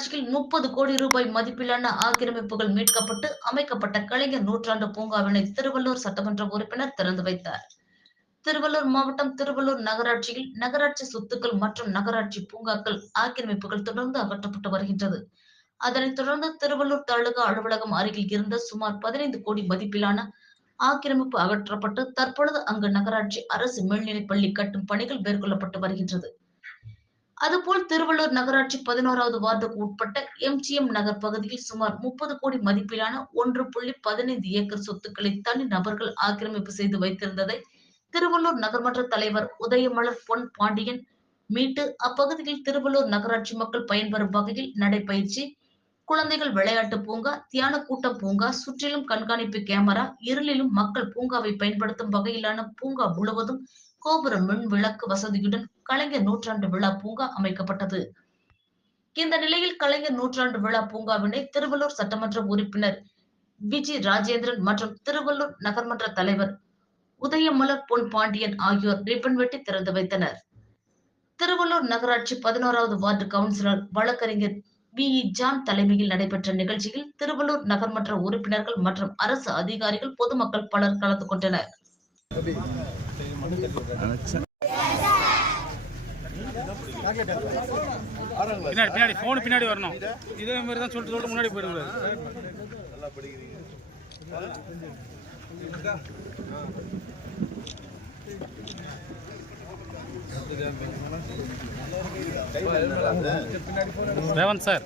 நகராட்சியில் முப்பது கோடி ரூபாய் மதிப்பிலான ஆக்கிரமிப்புகள் மீட்கப்பட்டு அமைக்கப்பட்ட கலைஞர் நூற்றாண்டு பூங்காவினை திருவள்ளூர் சட்டமன்ற உறுப்பினர் திறந்து வைத்தார். திருவள்ளூர் மாவட்டம் திருவள்ளூர் நகராட்சியில் நகராட்சி சொத்துக்கள் மற்றும் நகராட்சி பூங்காக்கள் ஆக்கிரமிப்புகள் தொடர்ந்து அகற்றப்பட்டு வருகின்றது. அதனைத் தொடர்ந்து திருவள்ளூர் தாலுகா அலுவலகம் அருகில் இருந்த சுமார் பதினைந்து கோடி மதிப்பிலான ஆக்கிரமிப்பு அகற்றப்பட்டு தற்பொழுது அங்கு நகராட்சி அரசு மேல்நிலைப் பள்ளி கட்டும் பணிகள் மேற்கொள்ளப்பட்டு வருகின்றது. அதுபோல் திருவள்ளூர் நகராட்சி பதினோராவது வார்டுக்கு உட்பட்ட எம்ஜிஎம் நகர் பகுதியில் சுமார் முப்பது கோடி மதிப்பிலான ஒன்று புள்ளி பதினைந்து ஏக்கர் சொத்துக்களை தனி நபர்கள் ஆக்கிரமிப்பு செய்து வைத்திருந்ததை திருவள்ளூர் நகர்மன்ற தலைவர் உதயமலர் பொன் பாண்டியன் மீட்டு அப்பகுதியில் திருவள்ளூர் நகராட்சி மக்கள் பயன்பெறும் வகையில் நடைபயிற்சி குழந்தைகள் விளையாட்டு பூங்கா தியான கூட்டம் பூங்கா சுற்றிலும் கண்காணிப்பு கேமரா இருளிலும் மக்கள் பூங்காவை பயன்படுத்தும் வகையிலான பூங்கா முழுவதும் கோபுர மின் விளக்கு வசதியுடன் கலைஞர் நூற்றாண்டு விழா பூங்கா அமைக்கப்பட்டது. இந்த நிலையில் கலைஞர் நூற்றாண்டு விழா பூங்காவினை திருவள்ளூர் சட்டமன்ற உறுப்பினர் விஜி ராஜேந்திரன் மற்றும் திருவள்ளூர் நகர்மன்ற தலைவர் உதயமலர் பொன் பாண்டியன் ஆகியோர் ரிப்பன் வெட்டி திறந்து வைத்தனர். திருவள்ளூர் நகராட்சி பதினோராவது வார்டு கவுன்சிலர் வழக்கறிஞர் வி. இ. ஜான் தலைமையில் நடைபெற்ற நிகழ்ச்சியில் திருவள்ளூர் நகர்மன்ற உறுப்பினர்கள் மற்றும் அரசு அதிகாரிகள் பொதுமக்கள் பலர் கலந்து கொண்டனர். பின்னாடி பின்னாடி ஃபோனு பின்னாடி வரணும். இதே மாதிரி தான் சொல்லிட்டு சொல்லிட்டு முன்னாடி போயிடக்கூடாது ரேவந்த் சார்.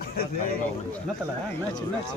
என்னத்தல? என்னாச்சு என்னாச்சு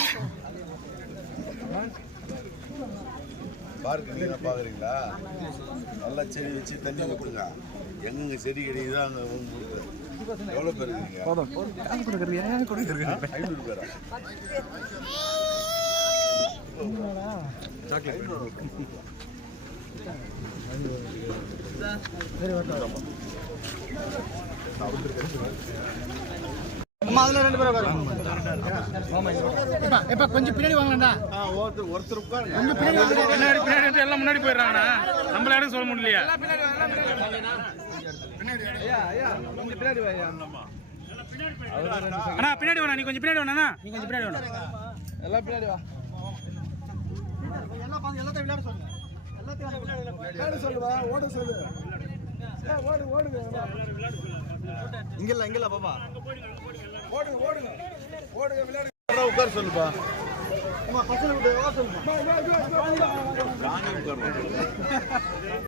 பார்க்கு நீங்க பாக்குறீங்களா நல்லா செடி வச்சு தண்ணி ஊற்றுங்க எங்கெங்க செடி கிடைக்குதோ அங்க உங்களுக்கு எவ்வளவு பேர் இருக்கீங்க? ஐநூறு பேரா? இப்ப கொஞ்சம் பின்னாடி வாங்கலடா ஒருத்தர் ஒருத்தர் உட்காருங்க. பின்னாடி பின்னாடி இருந்து எல்லாம் முன்னாடி போயிடுறாங்கண்ணா நம்மள யாரும் சொல்ல முடியலையா. அண்ணா பின்னாடி வேணா நீ கொஞ்சம் பின்னாடி வேணா நீ கொஞ்சம் பின்னாடி வேணா எல்லாம் பின்னாடி வா. விளையாட சொல்லுவா ஓட சொல்லு. ஏய், ஓடு ஓடுங்க. இங்கல்ல இங்கல்ல பாப்பா. உட்கார சொல்லுப்பா. பசங்க உட்காருவேன்.